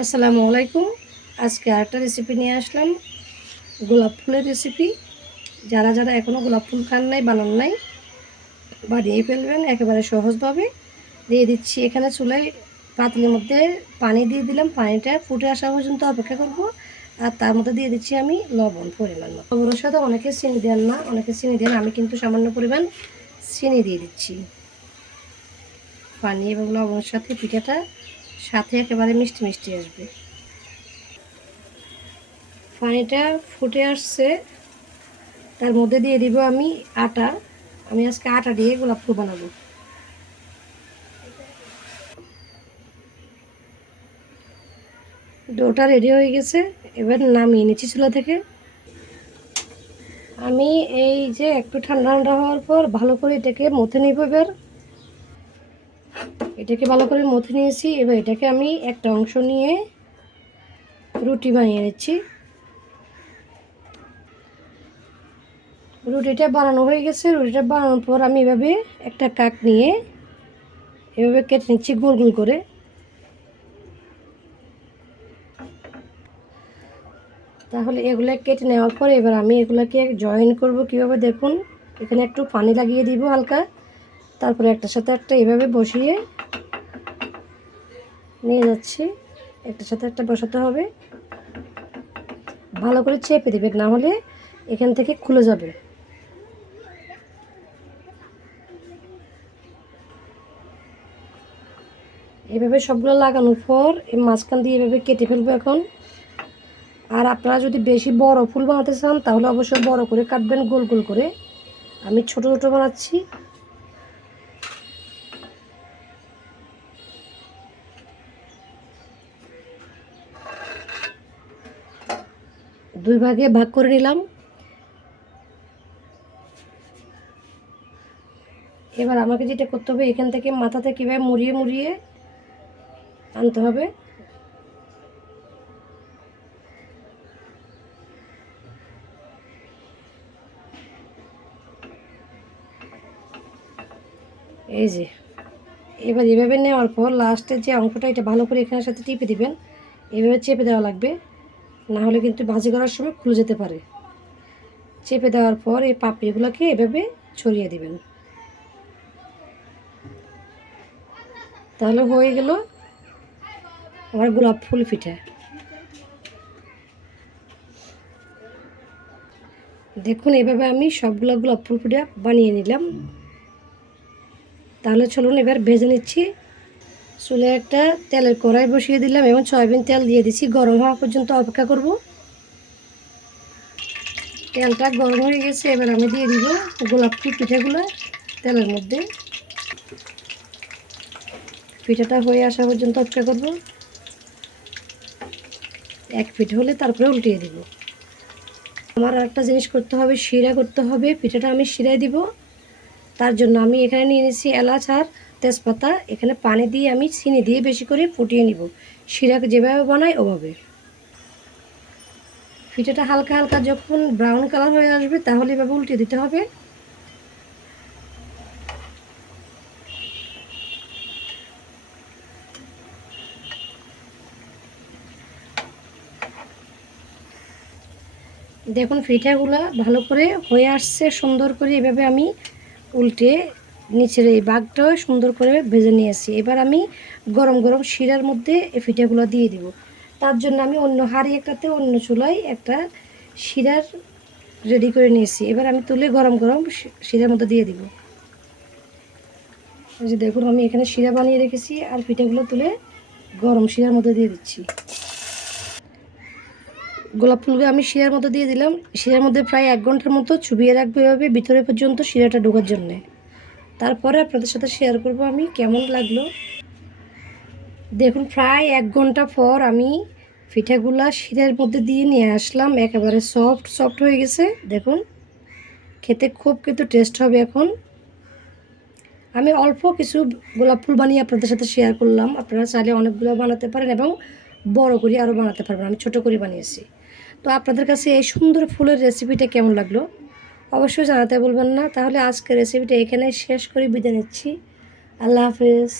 আসসালামু আলাইকুম। আজকে আরেকটা রেসিপি নিয়ে আসলাম। গোলাপ ফুলের রেসিপি যারা যারা এখনও গোলাপ ফুল খান নাই, বানান নাই, বানিয়ে ফেলবেন একেবারে সহজভাবে। দিয়ে দিচ্ছি এখানে চুলায় পাতলের মধ্যে পানি দিয়ে দিলাম। পানিটা ফুটে আসা পর্যন্ত অপেক্ষা করব। আর তার মধ্যে দিয়ে দিচ্ছি আমি লবণ, পরিমাণ লবণের সাথে অনেকে চিনি দেন না, অনেকে চিনি দেন আমি কিন্তু সামান্য পরিমাণ চিনি দিয়ে দিচ্ছি। পানি এবং লবণের সাথে পিঠাটা সাথে একেবারে মিষ্টি মিষ্টি আসবে। পানিটা ফুটে আসছে। তার মধ্যে দিয়ে দিব আমি আটা। আমি আজকে আটা দিয়ে গোলাপ ফুল বানাবো। ডোটা রেডি হয়ে গেছে। এবার নামিয়ে নিচ্ছি চুলা থেকে। আমি এই যে একটু ঠান্ডা ঠান্ডা হওয়ার পর ভালো করে এটাকে মথে নিব এবার। এটাকে ভালো করে মথে নিয়েছি। এবার এটাকে আমি একটা অংশ নিয়ে রুটি বানিয়ে নিচ্ছি। রুটিটা বানানো হয়ে গেছে। রুটিটা বানানোর পর আমি এভাবে একটা কাক নিয়ে এভাবে কেটে নিচ্ছি গোল গোল করে। তাহলে এগুলো কেটে নেওয়ার পর এবার আমি এগুলোকে জয়েন করব কীভাবে দেখুন। এখানে একটু পানি লাগিয়ে দিব হালকা। তারপরে একটার সাথে একটা এভাবে বসিয়ে নিয়ে যাচ্ছি। একটার সাথে একটা বসাতে হবে। ভালো করে চেপে দেবেন না হলে এখান থেকে খুলে যাবে। এভাবে সবগুলো লাগানোর পর এই মাঝখান দিয়ে এভাবে কেটে ফেলব এখন। আর আপনারা যদি বেশি বড় ফুল বানাতে চান, তাহলে অবশ্যই বড় করে কাটবেন, গোল গোল করে। আমি ছোট ছোট বানাচ্ছি। দুই ভাগে ভাগ করে নিলাম। এবার আমাকে যেটা করতে হবে, এখান থেকে মাথাতে কীভাবে মুড়িয়ে মুড়িয়ে আনতে হবে? এই যে, এবার এভাবে নেওয়ার পর লাস্টের যে অঙ্কটা, এটা ভালো করে এখানের সাথে টিপে দিবেন। এভাবে চেপে দেওয়া লাগবে। না হলে কিন্তু ভাজি করার সময় খুলে যেতে পারে। চেপে দেওয়ার পর এই পাপড়িগুলোকে এভাবে ছড়িয়ে দিবেন। তাহলে হয়ে গেল আমার গোলাপ ফুল পিঠা। দেখুন, এভাবে আমি সবগুলো গোলাপ ফুল পিঠা বানিয়ে নিলাম। তাহলে চলুন, এবার ভেজে নিচ্ছি। চুলে একটা তেলের কড়াই বসিয়ে দিলাম এবং সয়াবিন তেল দিয়ে দিচ্ছি গরম হওয়া পর্যন্ত অপেক্ষা করব। তেলটা গরম হয়ে গেছে, এবার আমি দিয়ে দিব গোলাপ পিঠাগুলো তেলের মধ্যে। পিঠাটা হয়ে আসা পর্যন্ত অপেক্ষা করব। এক পিঠ হলে তারপরে উল্টিয়ে দিব। আমার একটা জিনিস করতে হবে, শিরা করতে হবে। পিঠাটা আমি শিরাই দিব। তার জন্য আমি এখানে নিয়ে নিয়েছি এলাচ আর তেজপাতা। এখানে পানি দিয়ে আমি চিনি দিয়ে বেশি করে ফুটিয়ে নিব। শিরাকে যেভাবে বানাই ওভাবে। পিঠাটা হালকা হালকা যখন ব্রাউন কালার হয়ে আসবে, তাহলে এভাবে উল্টে দিতে হবে। দেখুন পিঠাগুলো ভালো করে হয়ে আসছে, সুন্দর করে এভাবে আমি উল্টে নিচের এই বাঘটাও সুন্দর করে ভেজে নিয়েছি এবার আমি গরম গরম শিরার মধ্যে এই পিঠাগুলো দিয়ে দিব। তার জন্য আমি অন্য হাঁড়ি একটাতে অন্য চুলায় একটা শিরার রেডি করে নিয়েছি। এবার আমি তুলে গরম গরম শিরার মধ্যে দিয়ে দিব। যে দেখুন, আমি এখানে শিরা বানিয়ে রেখেছি আর পিঠাগুলো তুলে গরম শিরার মধ্যে দিয়ে দিচ্ছি। গোলাপ ফুলগুলো আমি শিরার মতো দিয়ে দিলাম। শিরার মধ্যে প্রায় এক ঘণ্টার মতো চুবিয়ে রাখব এভাবে ভিতরে পর্যন্ত শিরাটা ঢোকার জন্যে। তারপরে আপনাদের সাথে শেয়ার করব আমি কেমন লাগল। দেখুন, প্রায় এক ঘণ্টা পর আমি পিঠাগুলা শিরার মধ্যে দিয়ে নিয়ে আসলাম। একেবারে সফট সফট হয়ে গেছে। দেখুন, খেতে খুব কিন্তু টেস্ট হবে এখন। আমি অল্প কিছু গোলাপ ফুল বানিয়ে আপনাদের সাথে শেয়ার করলাম। আপনারা চাইলে অনেকগুলো বানাতে পারেন এবং বড় করে আরও বানাতে পারবেন। আমি ছোট করে বানিয়েছি। তো আপনাদের কাছে এই সুন্দর ফুলের রেসিপিটা কেমন লাগল? অবশ্যই জানাতে বলবেন না। তাহলে আজকের রেসিপিটা এখানে শেষ করে, বিদায় নিচ্ছি। আল্লাহ হাফেজ।